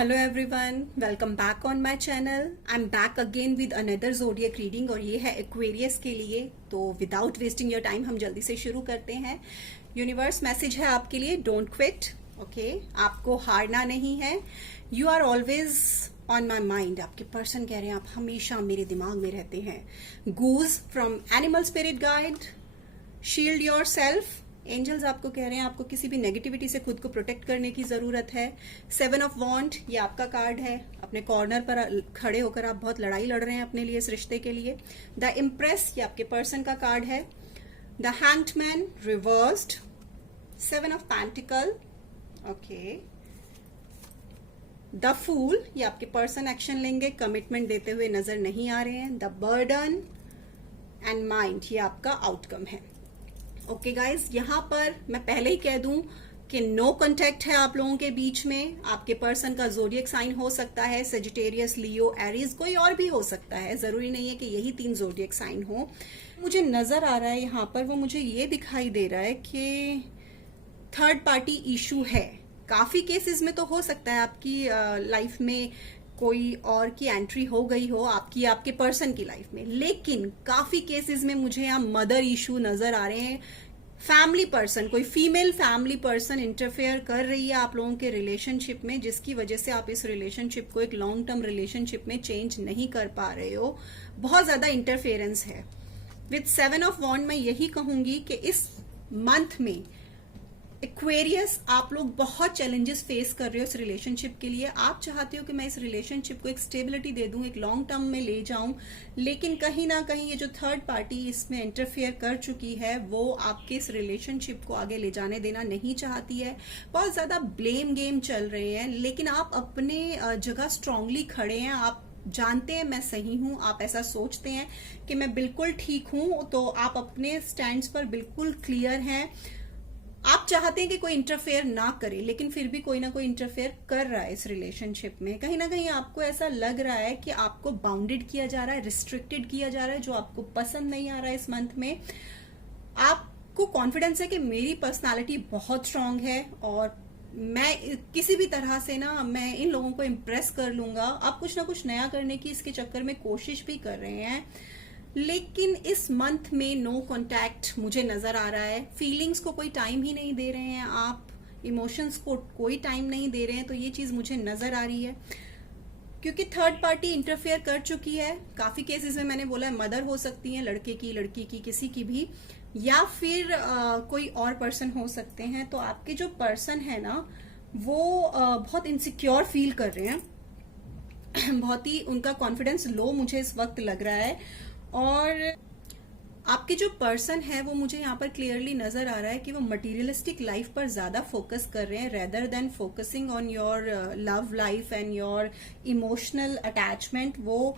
Hello everyone, welcome back on my channel. I am back again with another zodiac reading और ये है Aquarius के लिए। तो विदाउट वेस्टिंग योर टाइम हम जल्दी से शुरू करते हैं। यूनिवर्स मैसेज है आपके लिए, डोंट क्विट। ओके, आपको हारना नहीं है। You are always on my mind. आपके पर्सन कह रहे हैं आप हमेशा मेरे दिमाग में रहते हैं। Goose from animal spirit guide, shield yourself. Angels आपको कह रहे हैं आपको किसी भी नेगेटिविटी से खुद को प्रोटेक्ट करने की जरूरत है। 7 ऑफ वॉन्ड, ये आपका कार्ड है। अपने कॉर्नर पर खड़े होकर आप बहुत लड़ाई लड़ रहे हैं अपने लिए, इस रिश्ते के लिए। द इम्प्रेस, ये आपके पर्सन का कार्ड है। The hanged man reversed, 7 of pentacles. Okay, the fool, ये आपके पर्सन एक्शन लेंगे, कमिटमेंट देते हुए नजर नहीं आ रहे हैं। द बर्डन एंड माइंड, ये आपका आउटकम है। ओके गाइज, यहाँ पर मैं पहले ही कह दूं कि नो कांटेक्ट है आप लोगों के बीच में। आपके पर्सन का ज़ोडिएक साइन हो सकता है सेजिटेरियस, लियो, एरीज, कोई और भी हो सकता है। जरूरी नहीं है कि यही 3 ज़ोडिएक साइन हो। मुझे नजर आ रहा है यहाँ पर, वो मुझे ये दिखाई दे रहा है कि थर्ड पार्टी इशू है। काफी केसेस में तो हो सकता है आपकी लाइफ में कोई और की एंट्री हो गई हो आपकी, आपके पर्सन की लाइफ में, लेकिन काफी केसेस में मुझे यहाँ मदर इशू नजर आ रहे हैं। फैमिली पर्सन, कोई फीमेल फैमिली पर्सन इंटरफेयर कर रही है आप लोगों के रिलेशनशिप में, जिसकी वजह से आप इस रिलेशनशिप को एक लॉन्ग टर्म रिलेशनशिप में चेंज नहीं कर पा रहे हो। बहुत ज्यादा इंटरफेरेंस है। विथ 7 ऑफ वॉन्ड मैं यही कहूंगी कि इस मंथ में एक्वेरियस आप लोग बहुत चैलेंजेस फेस कर रहे हो इस रिलेशनशिप के लिए। आप चाहते हो कि मैं इस रिलेशनशिप को एक स्टेबिलिटी दे दूं, एक लॉन्ग टर्म में ले जाऊं, लेकिन कहीं ना कहीं ये जो थर्ड पार्टी इसमें इंटरफेयर कर चुकी है वो आपके इस रिलेशनशिप को आगे ले जाने देना नहीं चाहती है। बहुत ज्यादा ब्लेम गेम चल रहे हैं, लेकिन आप अपने जगह स्ट्रांगली खड़े हैं। आप जानते हैं मैं सही हूं, आप ऐसा सोचते हैं कि मैं बिल्कुल ठीक हूं, तो आप अपने स्टैंड्स पर बिल्कुल क्लियर हैं। आप चाहते हैं कि कोई इंटरफेयर ना करे, लेकिन फिर भी कोई ना कोई इंटरफेयर कर रहा है इस रिलेशनशिप में। कहीं ना कहीं आपको ऐसा लग रहा है कि आपको बाउंडेड किया जा रहा है, रिस्ट्रिक्टेड किया जा रहा है, जो आपको पसंद नहीं आ रहा है इस मंथ में। आपको कॉन्फिडेंस है कि मेरी पर्सनालिटी बहुत स्ट्रांग है और मैं किसी भी तरह से ना मैं इन लोगों को इम्प्रेस कर लूंगा। आप कुछ ना कुछ नया करने की इसके चक्कर में कोशिश भी कर रहे हैं, लेकिन इस मंथ में नो कांटेक्ट मुझे नजर आ रहा है। फीलिंग्स को कोई टाइम ही नहीं दे रहे हैं आप, इमोशंस को कोई टाइम नहीं दे रहे हैं, तो ये चीज मुझे नजर आ रही है। क्योंकि थर्ड पार्टी इंटरफेयर कर चुकी है। काफी केसेस में मैंने बोला है मदर हो सकती है, लड़के की, लड़की की, किसी की भी, या फिर कोई और पर्सन हो सकते हैं। तो आपके जो पर्सन है ना वो बहुत इनसिक्योर फील कर रहे हैं। बहुत ही उनका कॉन्फिडेंस लो मुझे इस वक्त लग रहा है। और आपके जो पर्सन है वो मुझे यहाँ पर क्लियरली नजर आ रहा है कि वो मटेरियलिस्टिक लाइफ पर ज्यादा फोकस कर रहे हैं, rather than focusing on your love life and your emotional attachment. वो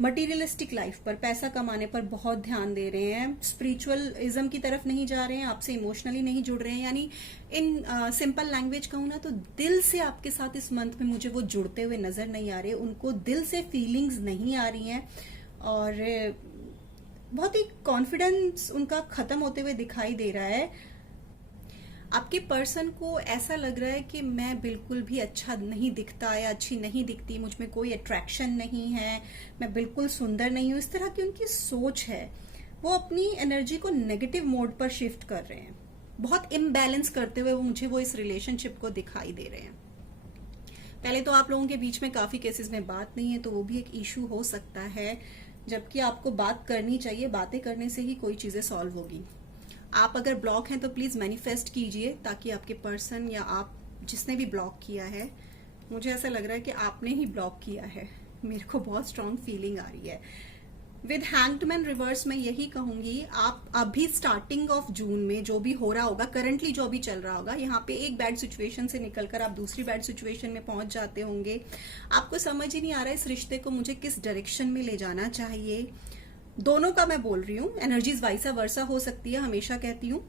मटेरियलिस्टिक लाइफ पर, पैसा कमाने पर बहुत ध्यान दे रहे हैं। स्पिरिचुअलिज्म की तरफ नहीं जा रहे हैं, आपसे इमोशनली नहीं जुड़ रहे हैं। यानी इन सिंपल लैंग्वेज कहूँ ना तो दिल से आपके साथ इस मंथ में मुझे वो जुड़ते हुए नजर नहीं आ रहे। उनको दिल से फीलिंग्स नहीं आ रही हैं और बहुत ही कॉन्फिडेंस उनका खत्म होते हुए दिखाई दे रहा है। आपके पर्सन को ऐसा लग रहा है कि मैं बिल्कुल भी अच्छा नहीं दिखता या अच्छी नहीं दिखती, मुझ में कोई अट्रैक्शन नहीं है, मैं बिल्कुल सुंदर नहीं हूं। इस तरह की उनकी सोच है। वो अपनी एनर्जी को नेगेटिव मोड पर शिफ्ट कर रहे हैं। बहुत इम्बैलेंस करते हुए मुझे वो इस रिलेशनशिप को दिखाई दे रहे हैं। पहले तो आप लोगों के बीच में काफी केसेस में बात नहीं है, तो वो भी एक इशू हो सकता है, जबकि आपको बात करनी चाहिए। बातें करने से ही कोई चीजें सॉल्व होगी। आप अगर ब्लॉक हैं तो प्लीज मैनिफेस्ट कीजिए, ताकि आपके पर्सन या आप जिसने भी ब्लॉक किया है, मुझे ऐसा लग रहा है कि आपने ही ब्लॉक किया है। मेरे को बहुत स्ट्रांग फीलिंग आ रही है। विद हैंग्ड मैन रिवर्स में यही कहूंगी, आप अभी स्टार्टिंग ऑफ जून में जो भी हो रहा होगा, करंटली जो भी चल रहा होगा, यहाँ पे एक बैड सिचुएशन से निकलकर आप दूसरी बैड सिचुएशन में पहुंच जाते होंगे। आपको समझ ही नहीं आ रहा है इस रिश्ते को मुझे किस डायरेक्शन में ले जाना चाहिए। दोनों का मैं बोल रही हूँ, एनर्जीज वाइसा वर्सा हो सकती है, हमेशा कहती हूँ।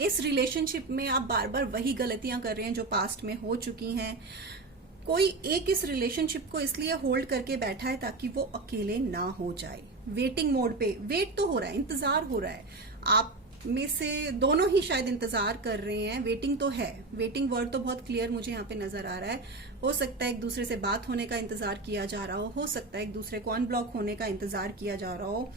इस रिलेशनशिप में आप बार बार वही गलतियां कर रहे हैं जो पास्ट में हो चुकी हैं। कोई एक इस रिलेशनशिप को इसलिए होल्ड करके बैठा है ताकि वो अकेले ना हो जाए। वेटिंग मोड पे, वेट तो हो रहा है, इंतजार हो रहा है। आप में से दोनों ही शायद इंतजार कर रहे हैं। वेटिंग तो है, वेटिंग वर्ड तो बहुत क्लियर मुझे यहाँ पे नजर आ रहा है। हो सकता है एक दूसरे से बात होने का इंतजार किया जा रहा हो सकता है एक दूसरे को अनब्लॉक होने का इंतजार किया जा रहा हो,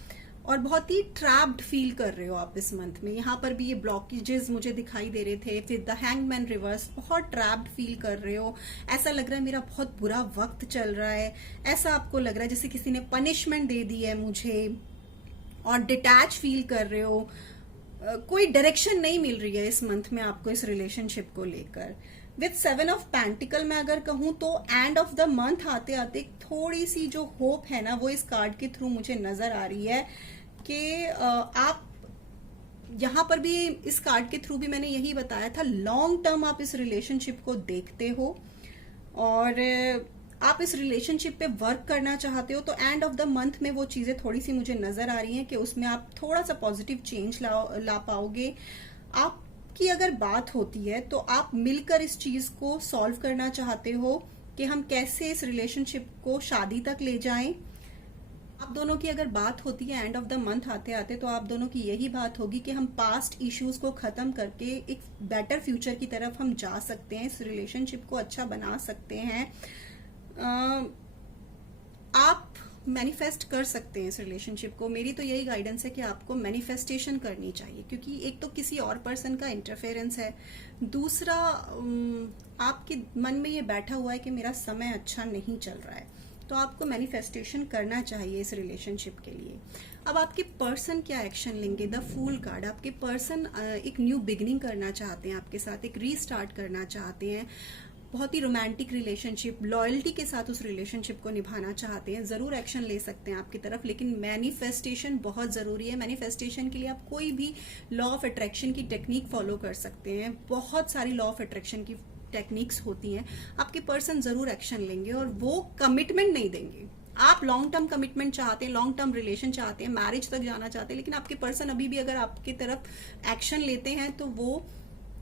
और बहुत ही ट्रैप्ड फील कर रहे हो आप इस मंथ में। यहाँ पर भी ये ब्लॉकेजेस मुझे दिखाई दे रहे थे। फिर द हैंगमैन रिवर्स, बहुत ट्रैप्ड फील कर रहे हो। ऐसा लग रहा है मेरा बहुत बुरा वक्त चल रहा है, ऐसा आपको लग रहा है जैसे किसी ने पनिशमेंट दे दी है मुझे, और डिटैच फील कर रहे हो। कोई डायरेक्शन नहीं मिल रही है इस मंथ में आपको इस रिलेशनशिप को लेकर। विथ 7 ऑफ पेंटिकल मैं अगर कहूं तो एंड ऑफ द मंथ आते आते थोड़ी सी जो होप है ना वो इस कार्ड के थ्रू मुझे नजर आ रही है कि आप यहां पर भी इस कार्ड के थ्रू भी मैंने यही बताया था, लॉन्ग टर्म आप इस रिलेशनशिप को देखते हो और आप इस रिलेशनशिप पे वर्क करना चाहते हो। तो एंड ऑफ द मंथ में वो चीजें थोड़ी सी मुझे नजर आ रही हैं कि उसमें आप थोड़ा सा पॉजिटिव चेंज ला पाओगे। आपकी अगर बात होती है तो आप मिलकर इस चीज को सॉल्व करना चाहते हो कि हम कैसे इस रिलेशनशिप को शादी तक ले जाएं। आप दोनों की अगर बात होती है एंड ऑफ द मंथ आते आते तो आप दोनों की यही बात होगी कि हम पास्ट इश्यूज को खत्म करके एक बेटर फ्यूचर की तरफ हम जा सकते हैं, इस रिलेशनशिप को अच्छा बना सकते हैं। आप मैनिफेस्ट कर सकते हैं इस रिलेशनशिप को। मेरी तो यही गाइडेंस है कि आपको मैनिफेस्टेशन करनी चाहिए, क्योंकि एक तो किसी और पर्सन का इंटरफेरेंस है, दूसरा आपके मन में ये बैठा हुआ है कि मेरा समय अच्छा नहीं चल रहा है, तो आपको मैनिफेस्टेशन करना चाहिए इस रिलेशनशिप के लिए। अब आपके पर्सन क्या एक्शन लेंगे? The fool card. आपके पर्सन एक न्यू बिगिनिंग करना चाहते हैं आपके साथ, एक रीस्टार्ट करना चाहते हैं, बहुत ही रोमांटिक रिलेशनशिप, लॉयल्टी के साथ उस रिलेशनशिप को निभाना चाहते हैं। जरूर एक्शन ले सकते हैं आपकी तरफ, लेकिन मैनिफेस्टेशन बहुत जरूरी है। मैनिफेस्टेशन के लिए आप कोई भी लॉ ऑफ अट्रैक्शन की टेक्निक फॉलो कर सकते हैं। बहुत सारी लॉ ऑफ अट्रैक्शन की टेक्निक्स होती हैं। आपके पर्सन जरूर एक्शन लेंगे और वो कमिटमेंट नहीं देंगे। आप लॉन्ग टर्म कमिटमेंट चाहते हैं, लॉन्ग टर्म रिलेशन चाहते हैं, मैरिज तक जाना चाहते हैं, लेकिन आपके पर्सन अभी भी अगर आपकी तरफ एक्शन लेते हैं तो वो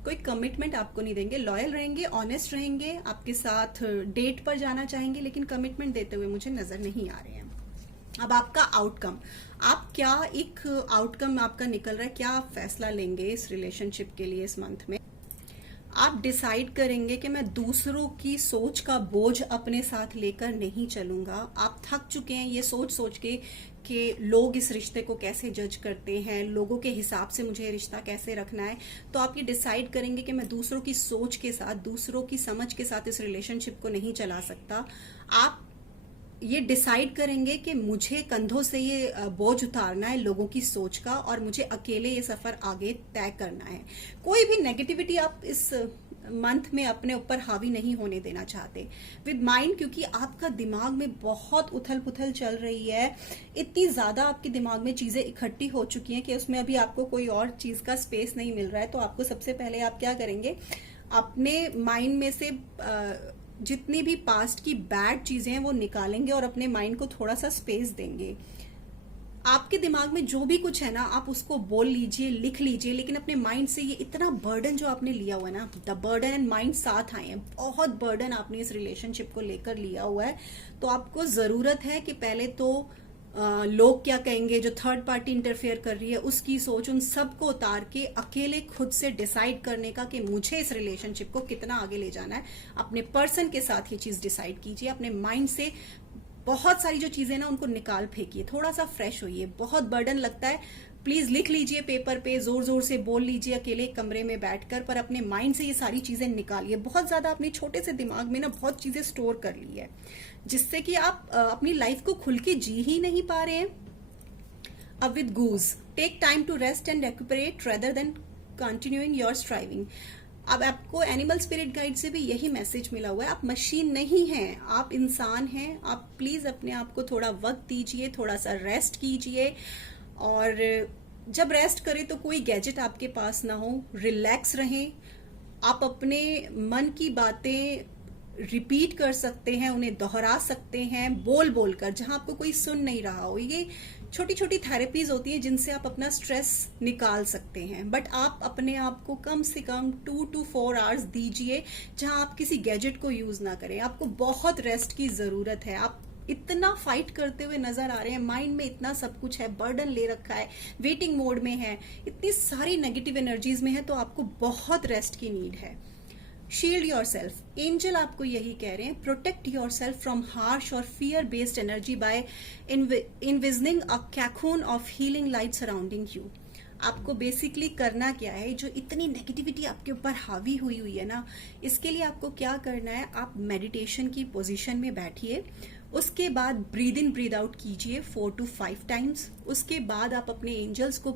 कोई कमिटमेंट आपको नहीं देंगे। लॉयल रहेंगे, ऑनेस्ट रहेंगे, आपके साथ डेट पर जाना चाहेंगे, लेकिन कमिटमेंट देते हुए मुझे नजर नहीं आ रहे हैं। अब आपका आउटकम, आप क्या एक आउटकम आपका निकल रहा है, क्या आप फैसला लेंगे इस रिलेशनशिप के लिए इस मंथ में? आप डिसाइड करेंगे कि मैं दूसरों की सोच का बोझ अपने साथ लेकर नहीं चलूंगा। आप थक चुके हैं ये सोच सोच के कि लोग इस रिश्ते को कैसे जज करते हैं, लोगों के हिसाब से मुझे ये रिश्ता कैसे रखना है। तो आप ये डिसाइड करेंगे कि मैं दूसरों की सोच के साथ, दूसरों की समझ के साथ इस रिलेशनशिप को नहीं चला सकता। आप ये डिसाइड करेंगे कि मुझे कंधों से ये बोझ उतारना है लोगों की सोच का, और मुझे अकेले ये सफर आगे तय करना है। कोई भी नेगेटिविटी आप इस मंथ में अपने ऊपर हावी नहीं होने देना चाहते। विद माइंड, क्योंकि आपका दिमाग में बहुत उथल पुथल चल रही है, इतनी ज्यादा आपके दिमाग में चीजें इकट्ठी हो चुकी हैं कि उसमें अभी आपको कोई और चीज का स्पेस नहीं मिल रहा है। तो आपको सबसे पहले आप क्या करेंगे, अपने माइंड में से जितनी भी पास्ट की बैड चीजें हैं वो निकालेंगे और अपने माइंड को थोड़ा सा स्पेस देंगे। आपके दिमाग में जो भी कुछ है ना आप उसको बोल लीजिए, लिख लीजिए, लेकिन अपने माइंड से ये इतना बर्डन जो आपने लिया हुआ है ना, द बर्डन एंड माइंड साथ आए हैं, बहुत बर्डन आपने इस रिलेशनशिप को लेकर लिया हुआ है। तो आपको जरूरत है कि पहले तो लोग क्या कहेंगे, जो थर्ड पार्टी इंटरफेयर कर रही है उसकी सोच, उन सबको उतार के अकेले खुद से डिसाइड करने का कि मुझे इस रिलेशनशिप को कितना आगे ले जाना है। अपने पर्सन के साथ ये चीज डिसाइड कीजिए। अपने माइंड से बहुत सारी जो चीजें ना उनको निकाल फेंकिए, थोड़ा सा फ्रेश होइए। बहुत बर्डन लगता है, प्लीज लिख लीजिए पेपर पे, जोर जोर से बोल लीजिए अकेले कमरे में बैठकर, पर अपने माइंड से ये सारी चीजें निकालिए। बहुत ज्यादा अपने छोटे से दिमाग में ना बहुत चीजें स्टोर कर ली है, जिससे कि आप अपनी लाइफ को खुल के जी ही नहीं पा रहे हैं। अब with goose, take time to rest and recuperate rather than continuing your striving. अब आपको एनिमल स्पिरिट गाइड से भी यही मैसेज मिला हुआ है, आप मशीन नहीं हैं, आप इंसान हैं। आप प्लीज अपने आप को थोड़ा वक्त दीजिए, थोड़ा सा रेस्ट कीजिए, और जब रेस्ट करें तो कोई गैजेट आपके पास ना हो, रिलैक्स रहें। आप अपने मन की बातें रिपीट कर सकते हैं, उन्हें दोहरा सकते हैं बोल बोल कर, जहां आपको कोई सुन नहीं रहा हो। ये छोटी छोटी थेरेपीज होती है जिनसे आप अपना स्ट्रेस निकाल सकते हैं। बट आप अपने आप को कम से कम 2 to 4 आवर्स दीजिए, जहां आप किसी गैजेट को यूज ना करें। आपको बहुत रेस्ट की जरूरत है। आप इतना फाइट करते हुए नजर आ रहे हैं, माइंड में इतना सब कुछ है, बर्डन ले रखा है, वेटिंग मोड में है, इतनी सारी नेगेटिव एनर्जीज में है, तो आपको बहुत रेस्ट की नीड है। शील्ड योर सेल्फ, एंजल आपको यही कह रहे हैं, protect yourself from harsh और fear based energy by envisioning a cocoon of healing light surrounding you. आपको बेसिकली करना क्या है, जो इतनी नेगेटिविटी आपके ऊपर हावी हुई है ना, इसके लिए आपको क्या करना है, आप मेडिटेशन की पोजीशन में बैठिए, उसके बाद ब्रीद इन ब्रीद आउट कीजिए 4 to 5 टाइम्स। उसके बाद आप अपने एंजल्स को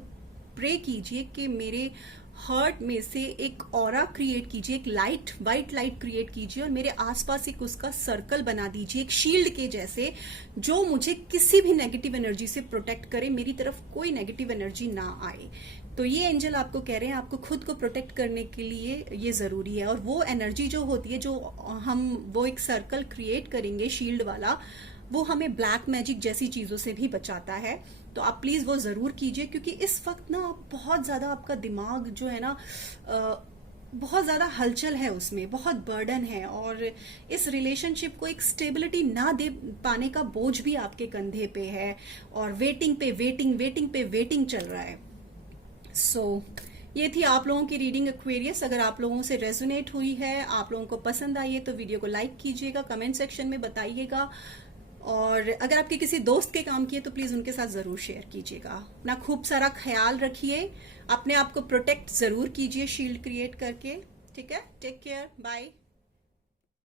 प्रे कीजिए कि मेरे हार्ट में से एक ऑरा क्रिएट कीजिए, एक लाइट, व्हाइट लाइट क्रिएट कीजिए और मेरे आसपास एक उसका सर्कल बना दीजिए, एक शील्ड के जैसे, जो मुझे किसी भी नेगेटिव एनर्जी से प्रोटेक्ट करे, मेरी तरफ कोई नेगेटिव एनर्जी ना आए। तो ये एंजल आपको कह रहे हैं आपको खुद को प्रोटेक्ट करने के लिए ये जरूरी है। और वो एनर्जी जो होती है, जो हम वो एक सर्कल क्रिएट करेंगे शील्ड वाला, वो हमें ब्लैक मैजिक जैसी चीजों से भी बचाता है। तो आप प्लीज वो जरूर कीजिए, क्योंकि इस वक्त ना बहुत ज्यादा आपका दिमाग जो है ना, बहुत ज्यादा हलचल है, उसमें बहुत बर्डन है, और इस रिलेशनशिप को एक स्टेबिलिटी ना दे पाने का बोझ भी आपके कंधे पे है, और वेटिंग पे वेटिंग, वेटिंग पे वेटिंग चल रहा है। ये थी आप लोगों की रीडिंग एक्वेरियस। अगर आप लोगों से रेजोनेट हुई है, आप लोगों को पसंद आई है, तो वीडियो को लाइक कीजिएगा, कमेंट सेक्शन में बताइएगा, और अगर आपके किसी दोस्त के काम की है तो प्लीज उनके साथ जरूर शेयर कीजिएगा। अपना खूब सारा ख्याल रखिए, अपने आप को प्रोटेक्ट जरूर कीजिए शील्ड क्रिएट करके। ठीक है, टेक केयर, बाय।